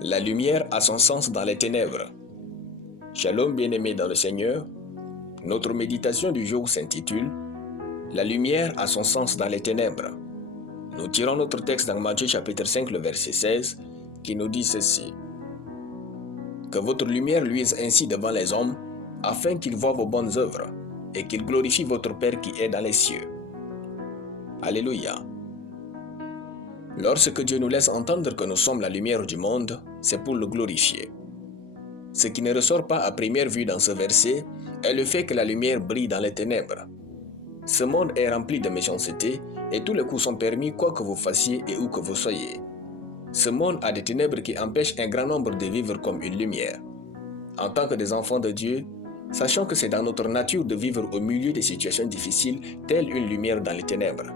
La lumière a son sens dans les ténèbres. Shalom bien-aimés dans le Seigneur, notre méditation du jour s'intitule « La lumière a son sens dans les ténèbres ». Nous tirons notre texte dans Matthieu chapitre 5, le verset 16, qui nous dit ceci. « Que votre lumière luise ainsi devant les hommes, afin qu'ils voient vos bonnes œuvres, et qu'ils glorifient votre Père qui est dans les cieux. » Alléluia. Lorsque Dieu nous laisse entendre que nous sommes la lumière du monde, c'est pour le glorifier. Ce qui ne ressort pas à première vue dans ce verset est le fait que la lumière brille dans les ténèbres. Ce monde est rempli de méchanceté et tous les coups sont permis quoi que vous fassiez et où que vous soyez. Ce monde a des ténèbres qui empêchent un grand nombre de vivre comme une lumière. En tant que des enfants de Dieu, sachons que c'est dans notre nature de vivre au milieu des situations difficiles, telle une lumière dans les ténèbres.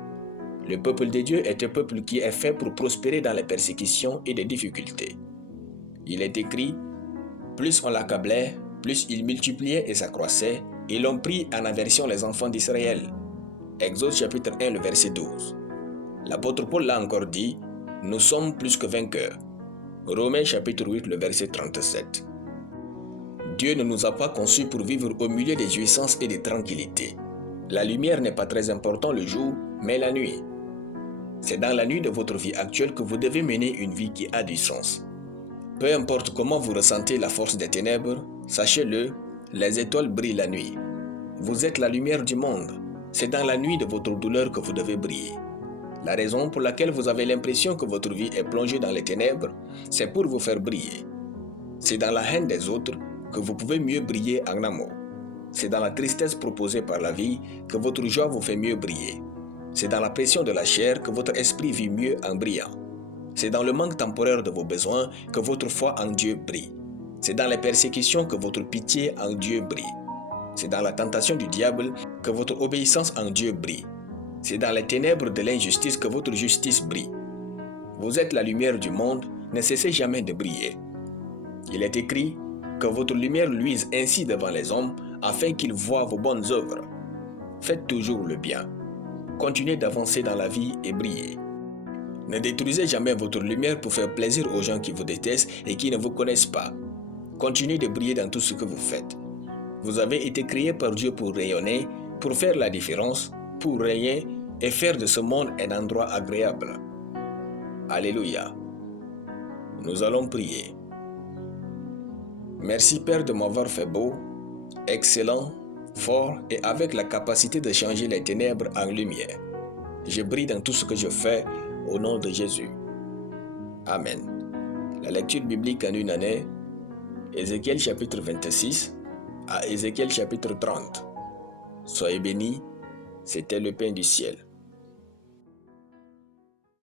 Le peuple de Dieu est un peuple qui est fait pour prospérer dans les persécutions et les difficultés. Il est écrit, plus on l'accablait, plus il multipliait et s'accroissait, et l'on prit en aversion les enfants d'Israël. Exode chapitre 1, le verset 12. L'apôtre Paul l'a encore dit, nous sommes plus que vainqueurs. Romains chapitre 8, le verset 37. Dieu ne nous a pas conçus pour vivre au milieu des jouissances et des tranquillités. La lumière n'est pas très importante le jour, mais la nuit. C'est dans la nuit de votre vie actuelle que vous devez mener une vie qui a du sens. Peu importe comment vous ressentez la force des ténèbres, sachez-le, les étoiles brillent la nuit. Vous êtes la lumière du monde. C'est dans la nuit de votre douleur que vous devez briller. La raison pour laquelle vous avez l'impression que votre vie est plongée dans les ténèbres, c'est pour vous faire briller. C'est dans la haine des autres que vous pouvez mieux briller en amour. C'est dans la tristesse proposée par la vie que votre joie vous fait mieux briller. C'est dans la pression de la chair que votre esprit vit mieux en brillant. C'est dans le manque temporaire de vos besoins que votre foi en Dieu brille. C'est dans les persécutions que votre pitié en Dieu brille. C'est dans la tentation du diable que votre obéissance en Dieu brille. C'est dans les ténèbres de l'injustice que votre justice brille. Vous êtes la lumière du monde, ne cessez jamais de briller. Il est écrit que votre lumière luise ainsi devant les hommes afin qu'ils voient vos bonnes œuvres. Faites toujours le bien. Continuez d'avancer dans la vie et briller. Ne détruisez jamais votre lumière pour faire plaisir aux gens qui vous détestent et qui ne vous connaissent pas. Continuez de briller dans tout ce que vous faites. Vous avez été créé par Dieu pour rayonner, pour faire la différence, pour régner et faire de ce monde un endroit agréable. Alléluia. Nous allons prier. Merci Père de m'avoir fait beau, excellent, fort et avec la capacité de changer les ténèbres en lumière. Je brille dans tout ce que je fais au nom de Jésus. Amen. La lecture biblique en une année, Ézéchiel chapitre 26 à Ézéchiel chapitre 30. Soyez bénis, c'était le pain du ciel.